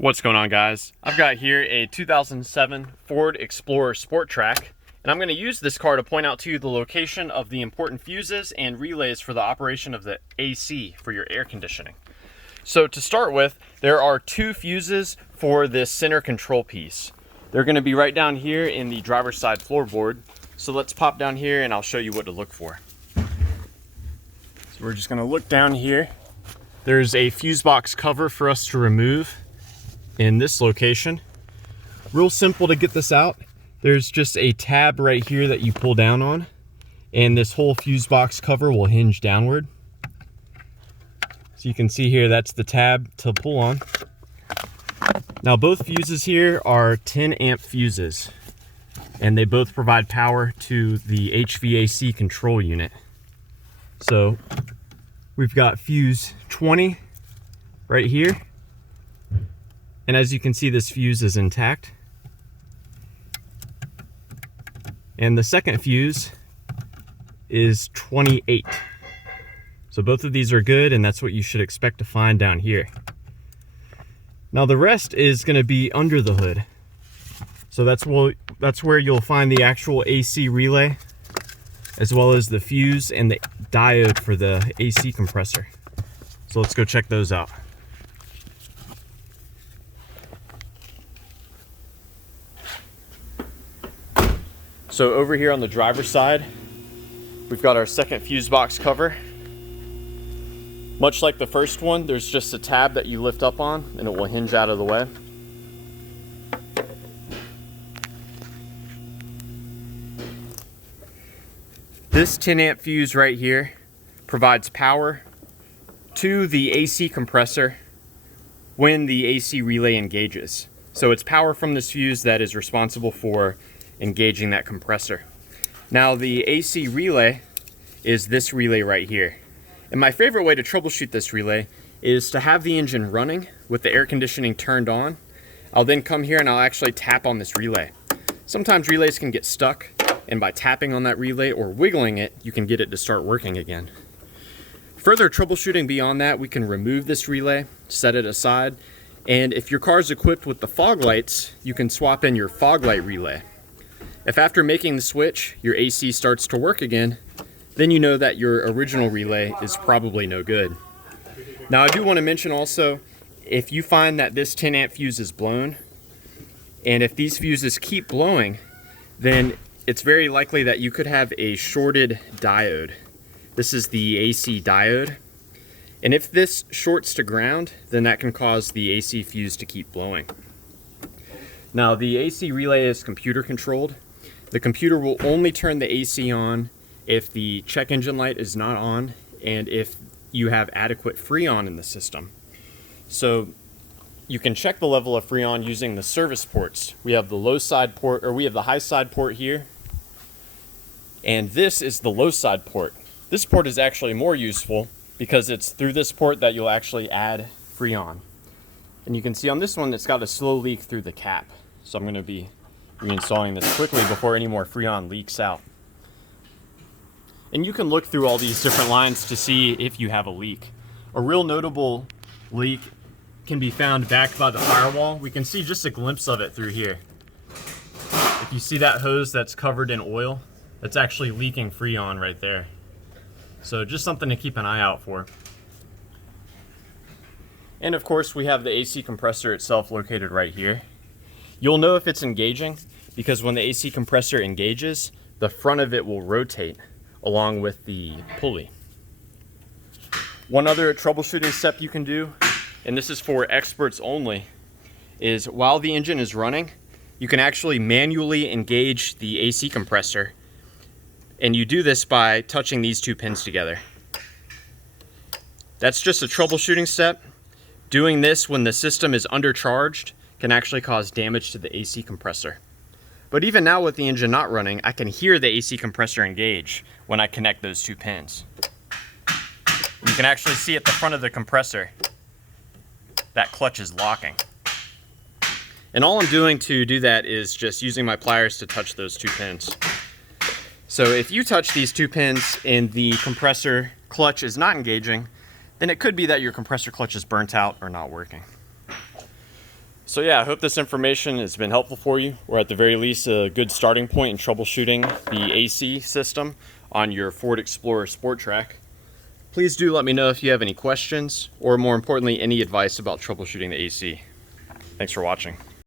What's going on, guys? I've got here a 2007 Ford Explorer Sport Trac, and I'm going to use this car to point out to you the location of the important fuses and relays for the operation of the AC for your air conditioning. So to start with, there are two fuses for this center control piece. They're going to be right down here in the driver's side floorboard. So let's pop down here and I'll show you what to look for. So we're just going to look down here. There's a fuse box cover for us to remove in this location. Real simple to get this out. There's just a tab right here that you pull down on, and this whole fuse box cover will hinge downward. So you can see here, that's the tab to pull on. Now both fuses here are 10 amp fuses, and they both provide power to the HVAC control unit. So we've got fuse 20 right here. And as you can see, this fuse is intact. And the second fuse is 28. So both of these are good, and that's what you should expect to find down here. Now the rest is going to be under the hood. So that's where you'll find the actual AC relay, as well as the fuse and the diode for the AC compressor. So let's go check those out. So over here on the driver's side, we've got our second fuse box cover. Much like the first one, there's just a tab that you lift up on and it will hinge out of the way. This 10 amp fuse right here provides power to the AC compressor when the AC relay engages. So it's power from this fuse that is responsible for engaging that compressor. Now the AC relay is this relay right here. And my favorite way to troubleshoot this relay is to have the engine running with the air conditioning turned on. I'll then come here and I'll actually tap on this relay. Sometimes relays can get stuck, and by tapping on that relay or wiggling it, you can get it to start working again. Further troubleshooting beyond that, we can remove this relay, set it aside, and if your car is equipped with the fog lights, you can swap in your fog light relay. If after making the switch, your AC starts to work again, then you know that your original relay is probably no good. Now I do want to mention also, if you find that this 10 amp fuse is blown, and if these fuses keep blowing, then it's very likely that you could have a shorted diode. This is the AC diode. And if this shorts to ground, then that can cause the AC fuse to keep blowing. Now the AC relay is computer controlled. The computer will only turn the AC on if the check engine light is not on and if you have adequate Freon in the system. So you can check the level of Freon using the service ports. We have the low side port, or we have the high side port here, and this is the low side port. This port is actually more useful because it's through this port that you'll actually add Freon. And you can see on this one it's got a slow leak through the cap. So I'm going to be reinstalling this quickly before any more Freon leaks out. And you can look through all these different lines to see if you have a leak. A real notable leak can be found back by the firewall. We can see just a glimpse of it through here. If you see that hose that's covered in oil, that's actually leaking Freon right there. So just something to keep an eye out for. And of course we have the AC compressor itself located right here. You'll know if it's engaging because when the AC compressor engages, the front of it will rotate along with the pulley. One other troubleshooting step you can do, and this is for experts only, is while the engine is running, you can actually manually engage the AC compressor. And you do this by touching these two pins together. That's just a troubleshooting step. Doing this when the system is undercharged can actually cause damage to the AC compressor. But even now with the engine not running, I can hear the AC compressor engage when I connect those two pins. You can actually see at the front of the compressor that clutch is locking. And all I'm doing to do that is just using my pliers to touch those two pins. So if you touch these two pins and the compressor clutch is not engaging, then it could be that your compressor clutch is burnt out or not working. So yeah, I hope this information has been helpful for you, or at the very least a good starting point in troubleshooting the AC system on your Ford Explorer Sport Trac. Please do let me know if you have any questions, or more importantly, any advice about troubleshooting the AC. Thanks for watching.